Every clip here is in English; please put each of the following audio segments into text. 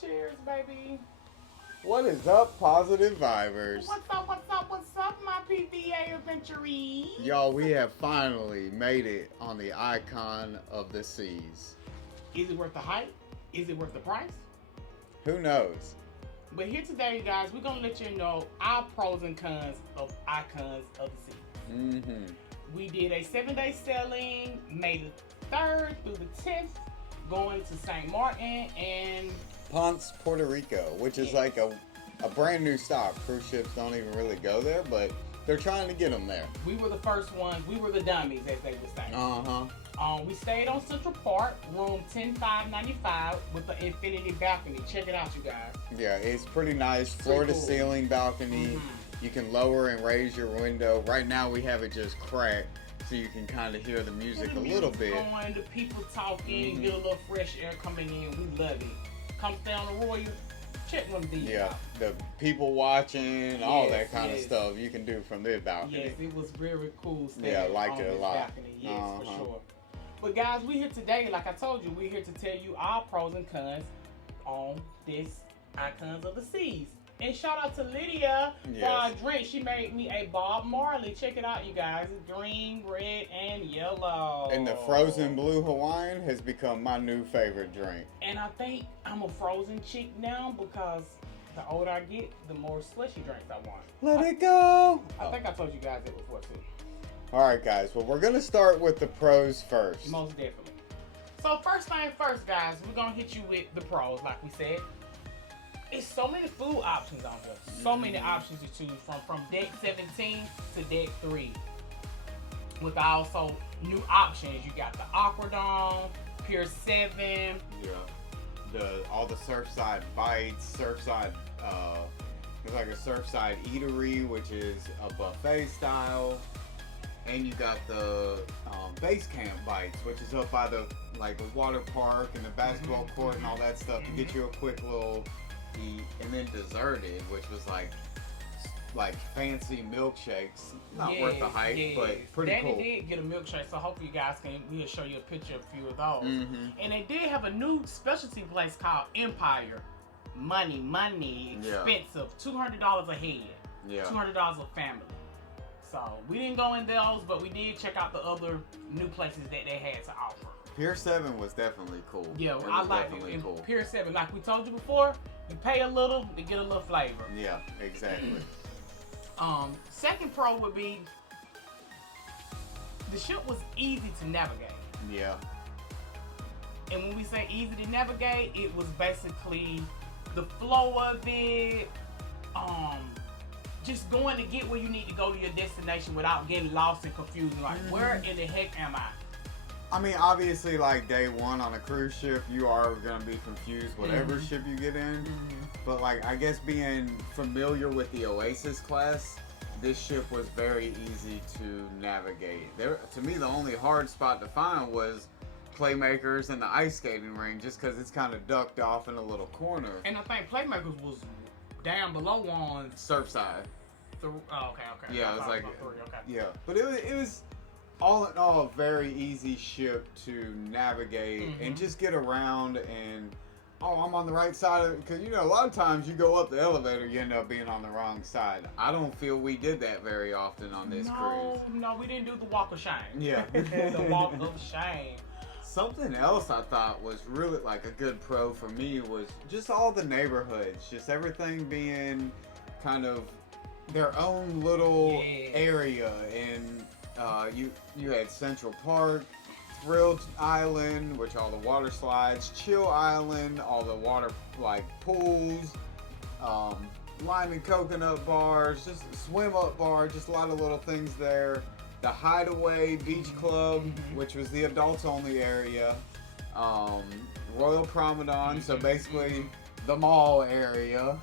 Cheers, baby. What is up, positive vibers? What's up, what's up, what's up, my PVA adventurees? Y'all, we have finally made it on the icon of the seas. Is it worth the hype? Is it worth the price? Who knows? But here today, guys, we're going to let you know our pros and cons of Icons of the Sea. Mm-hmm. We did a 7-day sailing, May the 3rd through the 10th, going to St. Martin and Ponce, Puerto Rico, which is like a brand new stop. Cruise ships don't even really go there, but they're trying to get them there. we were the first ones. We were the dummies, as they would say. Uh-huh. We stayed on Central Park, room 10595 with the infinity balcony. Check it out, you guys. Yeah, it's pretty nice. Floor-to-ceiling balcony. Mm-hmm. You can lower and raise your window. Right now, we have it just cracked, so you can kind of hear the music a little bit. Going, the people talking, get a little fresh air coming in. We love it. Come stay on the Royal. Check one of these. Yeah, the people watching, all that kind of stuff you can do from the balcony. Yes, it was very cool. Yeah, I liked it a lot. Balcony. Yes, for sure. But guys, we here today, like I told you, we're here to tell you our pros and cons on this Icons of the Seas. And shout out to Lydia for our drink. She made me a Bob Marley. Check it out, you guys. It's green, red, and yellow. And the frozen blue Hawaiian has become my new favorite drink. And I think I'm a frozen chick now because the older I get, the more slushy drinks I want. Let it go! I think I told you guys that before too. Alright guys, well we're going to start with the pros first. Most definitely. So first thing first, guys, we're going to hit you with the pros, like we said. It's so many food options on here. So many options to choose from deck 17 to deck 3. With also new options. You got the Aquadome, Pier 7. Yeah. All the Surfside bites, Surfside, there's like a Surfside eatery, which is a buffet style. And you got the base camp bites, which is up by the water park and the basketball court and all that stuff to get you a quick little eat. And then Deserted, which was like fancy milkshakes. Not worth the hype, but pretty Danny cool. did get a milkshake, so hopefully you guys we'll show you a picture of a few of those. And they did have a new specialty place called Empire. Money, expensive. $200 a head. Yeah. $200 a family. So we didn't go in those, but we did check out the other new places that they had to offer. Pier 7 was definitely cool. Yeah, I like it. Cool. Pier 7, like we told you before, you pay a little to get a little flavor. Yeah, exactly. Second pro would be the ship was easy to navigate. Yeah. And when we say easy to navigate, it was basically the flow of it, just going to get where you need to go to your destination without getting lost and confused. Like, where in the heck am I? I mean, obviously, like day one on a cruise ship, you are gonna be confused whatever ship you get in. But I guess being familiar with the Oasis class, this ship was very easy to navigate. To me, the only hard spot to find was Playmakers and the ice skating ring, just because it's kind of ducked off in a little corner. And I think Playmakers was down below on Surfside. Okay. Yeah, it was like 3, okay. Yeah, but it was all in all a very easy ship to navigate and just get around. And I'm on the right side of it, because a lot of times you go up the elevator, you end up being on the wrong side. I don't feel we did that very often on this cruise. No, we didn't do the walk of shame. Yeah. The walk of shame. Something else I thought was really a good pro for me was just all the neighborhoods, just everything being kind of their own little area. And you had Central Park, Thrill Island, which all the water slides, Chill Island, all the water pools, lime and coconut bars, just swim up bar, just a lot of little things there. The Hideaway Beach Club, which was the adults only area. Royal Promenade, so basically the mall area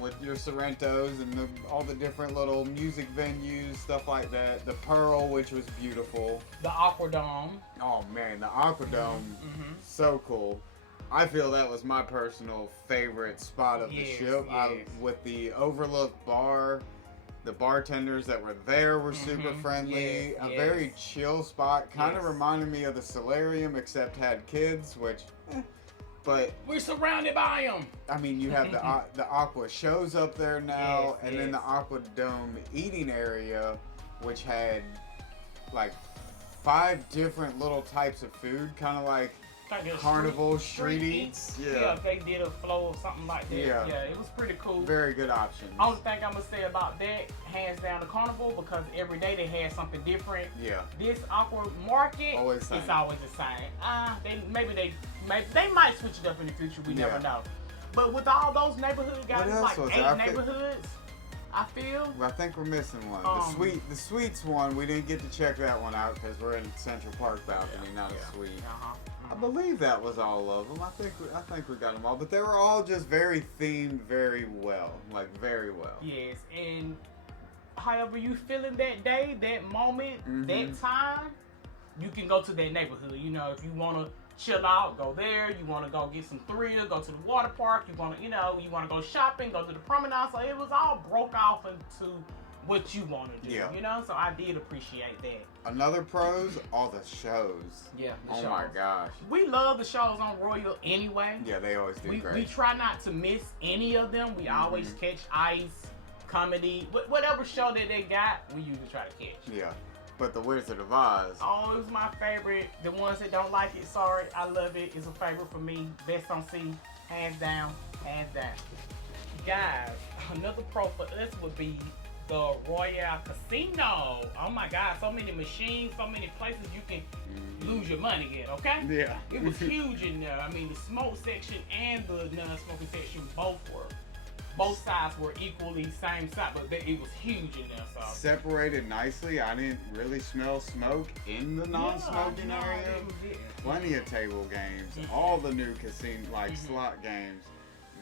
with your Sorrentos and all the different little music venues, stuff like that. The Pearl, which was beautiful. The Aquadome. Oh man, the Aquadome, so cool. I feel that was my personal favorite spot of the ship. With the overlook bar. The bartenders that were there were super friendly. A very chill spot. Kind of reminded me of the Solarium, except had kids, which But we're surrounded by them. I mean, you have the Aqua shows up there now, Yes, and then the Aqua Dome eating area, which had like 5 different little types of food, kind of like carnival street eats. Yeah, they did a flow of something like that. Yeah, it was pretty cool. Very good options. Only thing I'm gonna say about that, hands down, the carnival, because every day they had something different. Yeah. This Aqua Market, it's always the same. They might switch it up in the future. We never know. But with all those neighborhood guys, like 8 neighborhoods. I feel. Well, I think we're missing one. The sweets one, we didn't get to check that one out because we're in Central Park balcony, not a suite. I believe that was all of them. I think we got them all, but they were all just very themed, very well, like very well. Yes, and however you feeling that day, that moment, that time, you can go to that neighborhood. You know, if you want to chill out, go there. You want to go get some thrill, go to the water park. You want to, you want to go shopping, go to the promenade. So it was all broke off into what you want to do. Yeah. So I did appreciate that. Another pros, all the shows. Yeah. The shows. My gosh. We love the shows on Royal anyway. Yeah, they always do great. We try not to miss any of them. We always catch ice, comedy, whatever show that they got, we usually try to catch. Yeah. But the Wizard of Oz. Oh, it was my favorite. The ones that don't like it, sorry, I love it. It's a favorite for me. Best on C, hands down, hands down. Guys, another pro for us would be the Royale Casino. Oh my God, so many machines, so many places you can lose your money at, okay? Yeah. It was huge in there. I mean, the smoke section and the non-smoking section both sides were equally same size, but it was huge in there. So separated nicely. I didn't really smell smoke in the non-smoking area. Plenty of table games. All the new casino, slot games.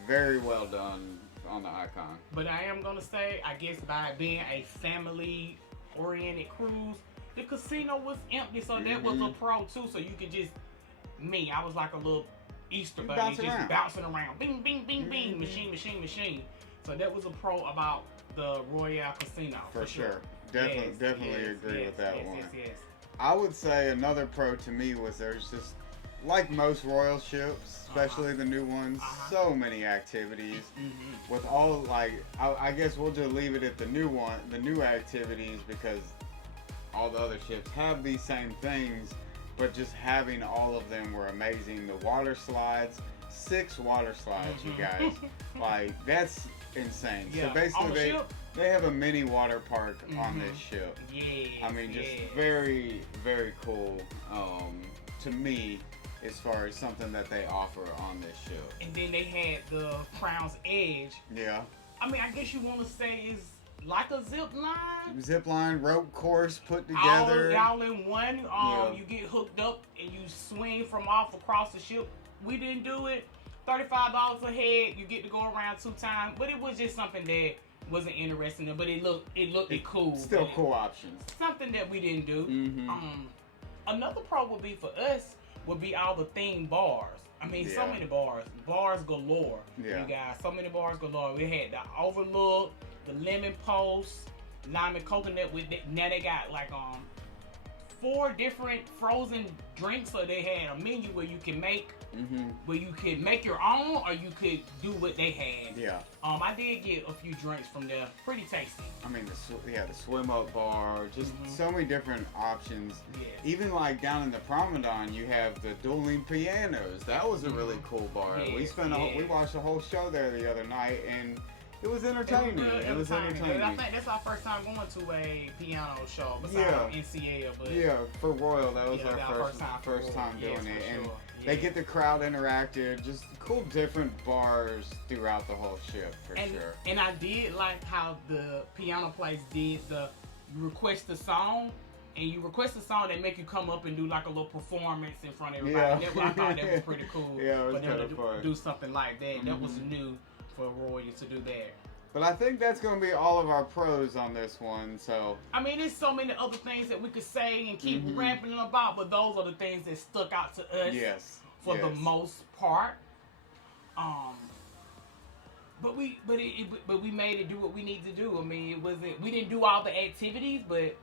Very well done on the Icon. But I am gonna say, I guess by being a family-oriented cruise, the casino was empty, so that was a pro too. So you could just I was like a little Easter bunny, just bouncing around, bing, bing, bing, bing, machine. So that was a pro about the Royale Casino. For sure. Definitely agree with that one. Yes. I would say another pro to me was there's just, like most Royal ships, especially the new ones, so many activities. With all, I guess we'll just leave it at the new activities, because all the other ships have these same things. But just having all of them were amazing. The water slides, 6 water slides, you guys. That's insane. Yeah. So basically they have a mini water park on this ship. Yeah. I mean, just very, very cool to me, as far as something that they offer on this ship. And then they had the Crown's Edge. Yeah. I mean, I guess you want to say is like a zip line? Zip line, rope course put together. All in one. You get hooked up and you swing from off across the ship. We didn't do it. $35 a head. You get to go around 2 times. But it was just something that wasn't interesting. But it looked cool. Still cool options. Something that we didn't do. Another pro would be for us would be all the themed bars. I mean, so many bars. Bars galore. Yeah. You guys, so many bars galore. We had the Overlook, the Lemon Post, Lime and Coconut with it. Now they got 4 different frozen drinks. So they had a menu where you can make your own, or you could do what they had. Yeah. I did get a few drinks from there. Pretty tasty. I mean, the swim up bar, just so many different options. Yeah. Even down in the Promenade, you have the dueling pianos. That was a really cool bar. Yes, we watched the whole show there the other night, and it was entertaining. It was entertaining. I think that's our first time going to a piano show besides NCL. But for Royal, that was our first time doing it. And they get the crowd interactive, just cool different bars throughout the whole ship, for sure. And I did like how the piano place did you request the song, and you request a song, they make you come up and do a little performance in front of everybody. Yeah. I thought that was pretty cool. Yeah, it was kind of fun. Do something like that. That was new for Royal to do that. But I think that's going to be all of our pros on this one. So I mean, there's so many other things that we could say and keep ramping about, but those are the things that stuck out to us. Yes. For the most part. But we made it do what we need to do. I mean, we didn't do all the activities, but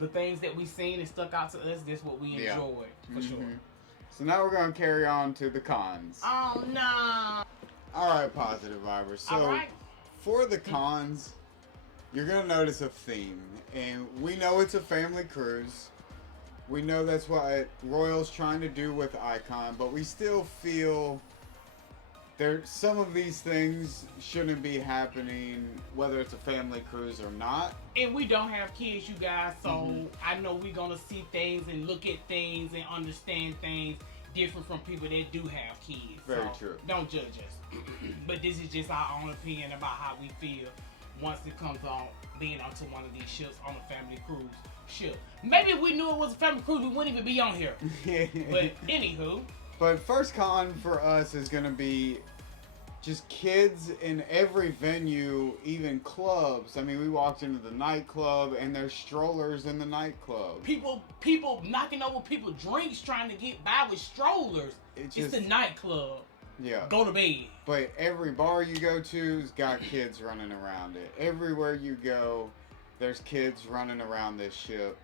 the things that we seen and stuck out to us, that's what we enjoyed for sure. So now we're gonna carry on to the cons. Oh no. All right, positive vibers. So All right. for the cons, you're gonna notice a theme, and we know it's a family cruise. We know that's what Royal's trying to do with Icon, but we still feel there some of these things shouldn't be happening, whether it's a family cruise or not. And we don't have kids, you guys, so I know we're gonna see things and look at things and understand things different from people that do have kids. Very so true. Don't judge us. But this is just our own opinion about how we feel once it comes on being onto one of these ships on a family cruise ship. Maybe if we knew it was a family cruise, we wouldn't even be on here. But anywho. But first con for us is gonna be just kids in every venue, even clubs. I mean, we walked into the nightclub and there's strollers in the nightclub. People knocking over people's drinks trying to get by with strollers. It's the nightclub. Yeah. Go to bed. But every bar you go to's got kids running around it. Everywhere you go, there's kids running around this ship.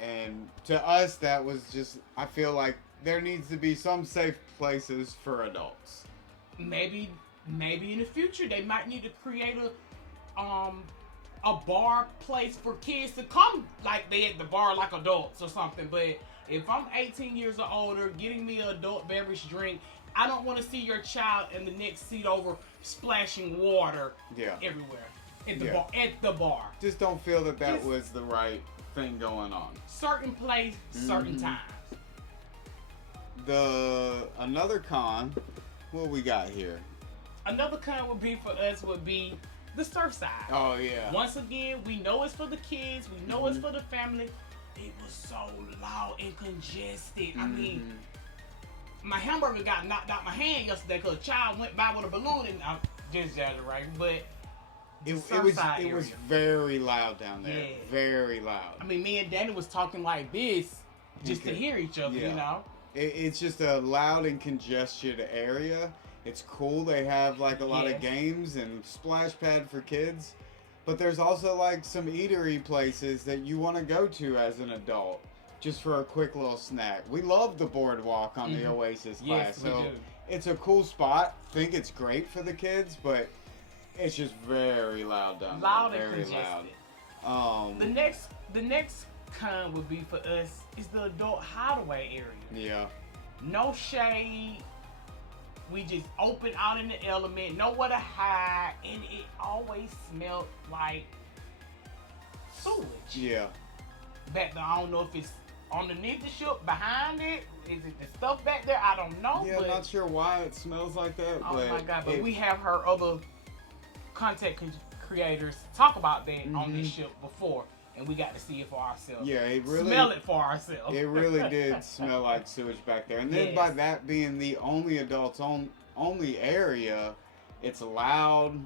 And to us, that was just, I feel like there needs to be some safe places for adults. Maybe in the future they might need to create a bar place for kids to come like they at the bar like adults or something. But if I'm 18 years or older, getting me an adult beverage drink, I don't want to see your child in the next seat over splashing water everywhere at the bar. Just don't feel that was the right thing going on. Certain place, certain times. Another con, what we got here? Another con would be the surf side. Oh yeah. Once again, we know it's for the kids, we know it's for the family. It was so loud and congested. I mean, my hamburger got knocked out my hand yesterday because a child went by with a balloon, and I'm just exaggerating, but it was very loud down there. Yeah. Very loud. I mean, me and Danny was talking like this just to hear each other, you know? It's just a loud and congested area. It's cool. They have like a lot of games and splash pad for kids. But there's also like some eatery places that you want to go to as an adult just for a quick little snack. We love the boardwalk on the Oasis class. Yes, we do. It's a cool spot. Think it's great for the kids, but it's just very loud down there. Loud and congested. Loud. The next con would be for us is the adult hideaway area. Yeah. No shade. We just open out in the element, nowhere to hide, and it always smelled like sewage. Yeah. Back there, I don't know if it's underneath the ship, behind it. Is it the stuff back there? I don't know. Yeah, I'm not sure why it smells like that. Oh but my God! But we have heard other content creators talk about that on this ship before, and we got to see it for ourselves. Yeah, it really smell it for ourselves. It really did smell like sewage back there, and then by that being the only adults only area, it's loud.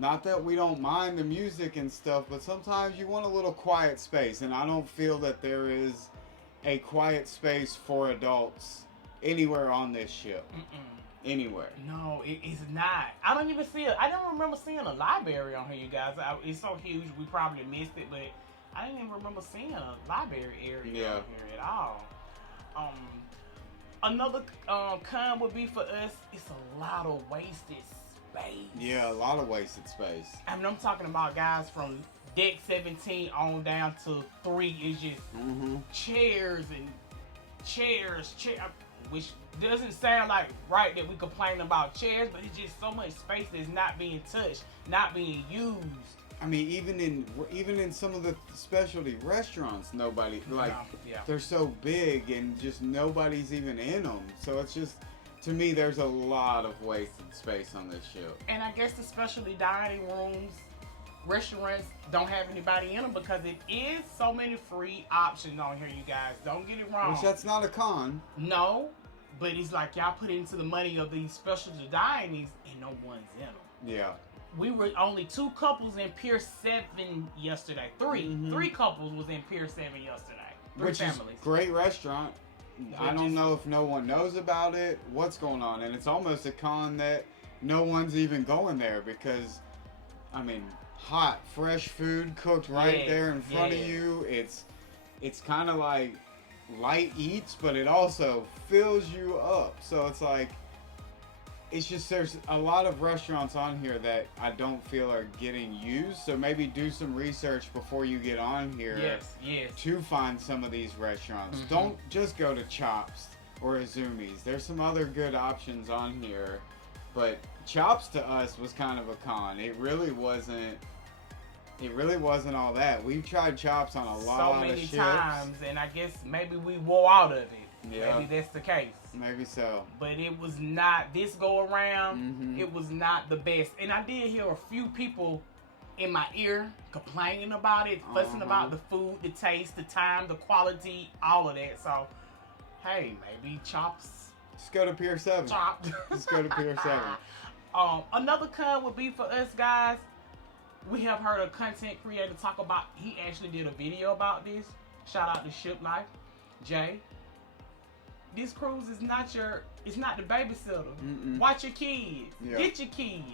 Not that we don't mind the music and stuff, but sometimes you want a little quiet space, and I don't feel that there is a quiet space for adults anywhere on this ship. Anywhere. No, it is not. I don't even see I don't remember seeing a library on here, you guys. It's so huge, we probably missed it, but I didn't even remember seeing a library area on here at all. Another con would be for us, it's a lot of wasted space. Yeah, a lot of wasted space. I mean, I'm talking about guys from deck 17 on down to 3 is just chairs and chairs, which doesn't sound like right that we complain about chairs, but it's just so much space that's not being touched, not being used. I mean, even in some of the specialty restaurants, nobody they're so big and just nobody's even in them. So it's just, to me, there's a lot of wasted space on this ship. And I guess the specialty dining rooms, restaurants don't have anybody in them because it is so many free options on here, you guys. Don't get it wrong. Which that's not a con. No, but it's like y'all put into the money of these specialty dinings and no one's in them. Yeah. We were only 2 couples in Pier 7 yesterday. 3 couples was in Pier 7 yesterday. 3 Which families. is great restaurant. I don't know if no one knows about it, what's going on, and it's almost a con that no one's even going there because, I mean, hot, fresh food cooked right there in front of you. It's kind of like light eats, but it also fills you up. So it's like, it's just, there's a lot of restaurants on here that I don't feel are getting used. So maybe do some research before you get on here. Yes. To find some of these restaurants. Mm-hmm. Don't just go to Chops or Azumi's. There's some other good options on here, but Chops to us was kind of a con. It really wasn't all that. We've tried Chops on a lot of so many ships. times, and I guess maybe we wore out of it. Yeah. Maybe that's the case. Maybe so. But it was not, this go around, Mm-hmm. it was not the best. And I did hear a few people in my ear complaining about it, fussing about the food, the taste, the time, the quality, all of that. So, hey, maybe Chops. Just go to Pier 7. Chopped. Just go to Pier 7. Another con would be for us guys. We have heard a content creator talk about, he actually did a video about this. Shout out to Ship Life. Jay, this cruise is not it's not the babysitter. Mm-mm. Watch your kids. Yeah. Get your kids.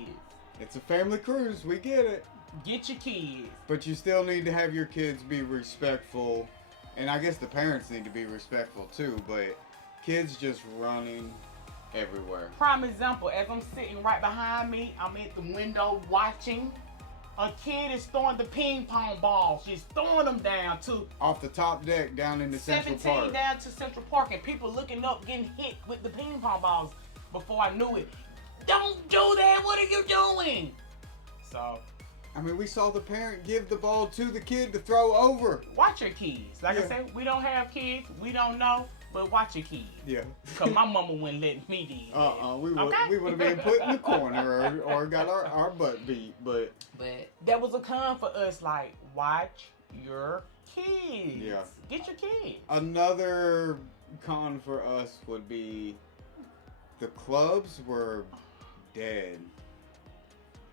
It's a family cruise. We get it. Get your kids. But you still need to have your kids be respectful. And I guess the parents need to be respectful too. But kids just running everywhere. Prime example, as I'm sitting right behind me, I'm at the window watching. A kid is throwing the ping pong balls, just throwing them down to Off the top deck down into Central 17 Park. down to Central Park, and people looking up, getting hit with the ping pong balls. Before I knew it, don't do that. What are you doing? So, I mean, we saw the parent give the ball to the kid to throw over. watch your kids. Like Yeah. I said, we don't have kids. We don't know, but watch your kids. Yeah. Cause my mama wouldn't let me do that. We would have been put in the corner or got our butt beat. But that was a con for us. Like, watch your kids. Yeah. Get your kids. another con for us would be the clubs were dead.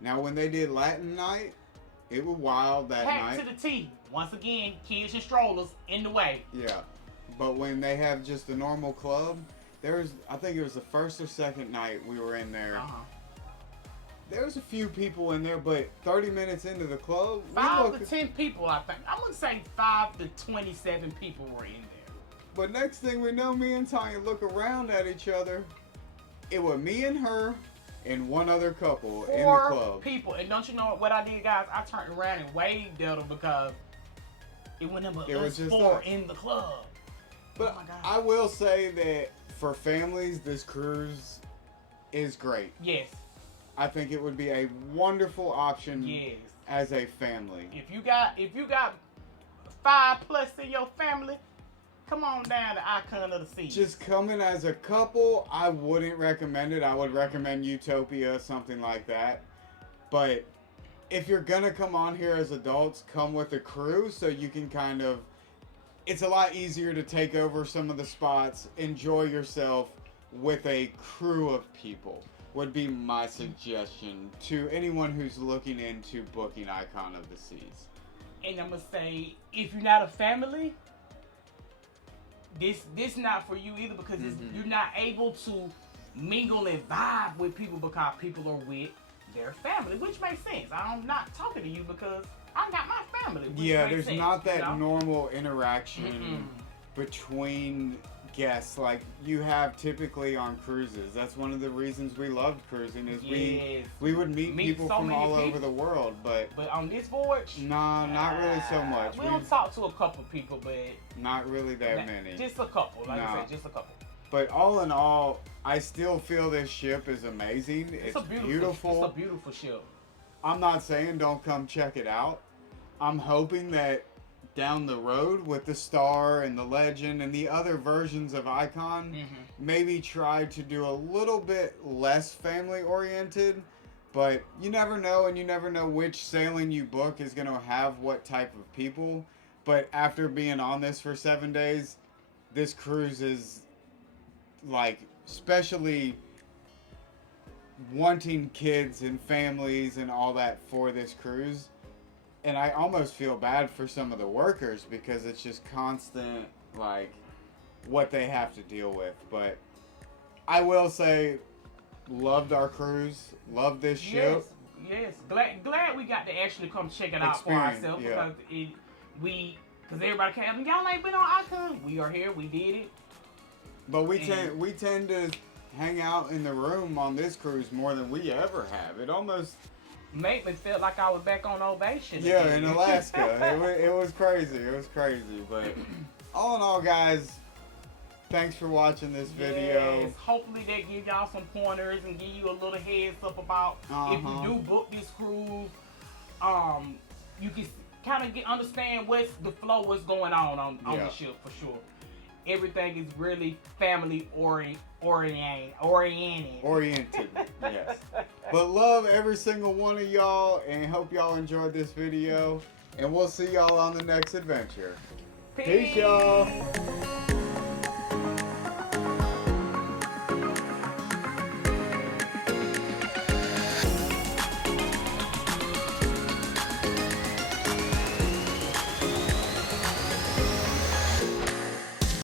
Now, when they did Latin night, it was wild that Packed night. to the T. Once again, kids and strollers in the way. Yeah. But when they have just a normal club, I think it was the first or second night we were in there. There was a few people in there, but 30 minutes into the club, 5 to 10 people, I think. I'm gonna say 5 to 27 people were in there. But next thing we know, me and Tanya look around at each other. It was me and her and one other couple in the 4 club. people. And don't you know what I did, guys? I turned around and waved at them because it went number It was us just 4 us. in the club. But oh my God. I will say that for families, this cruise is great. Yes. I think it would be a wonderful option Yes. as a family. If you got 5 plus in your family, come on down to Icon of the Sea. Just coming as a couple, I wouldn't recommend it. I would recommend Utopia, something like that. But if you're gonna come on here as adults, come with a crew so you can kind of, it's a lot easier to take over some of the spots, enjoy yourself with a crew of people, would be my suggestion to anyone who's looking into booking Icon of the Seas. And I'm gonna say, if you're not a family, this not for you either, because you're not able to mingle and vibe with people because people are with their family, which makes sense. I'm not talking to you because I got my family. Which Yeah, makes there's sense, not that you know? normal interaction between guests like you have typically on cruises. That's one of the reasons we loved cruising is we would meet people so from many all over people. the world, but on this voyage, no, not really so much. We'll talk to a couple people, but not really that many. Just a couple, like I No. said, just a couple. But all in all, I still feel this ship is amazing. It's beautiful. It's a beautiful ship. I'm not saying don't come check it out. I'm hoping that down the road with the Star and the Legend and the other versions of Icon, maybe try to do a little bit less family oriented. But you never know, and you never know which sailing you book is going to have what type of people. But after being on this for 7 days, this cruise is like, especially wanting kids and families and all that for this cruise. And I almost feel bad for some of the workers because it's just constant, like, what they have to deal with. But I will say, loved our cruise, loved this ship. Yes. Glad we got to actually come check it out for Experience, ourselves yeah. because we Because everybody came, y'all ain't been on Icon. We are here. We did it. But we tend to hang out in the room on this cruise more than we ever have. It almost made me feel like I was back on Ovation. Yeah, in Alaska. it was crazy. It was crazy. But all in all, guys, thanks for watching this video. Yes, hopefully they give y'all some pointers and give you a little heads up about if you do book this cruise. You can kind of understand what's the flow, what's going on the ship for sure. Everything is really family oriented. Yes. But love every single one of y'all, and hope y'all enjoyed this video. And we'll see y'all on the next adventure. Peace y'all.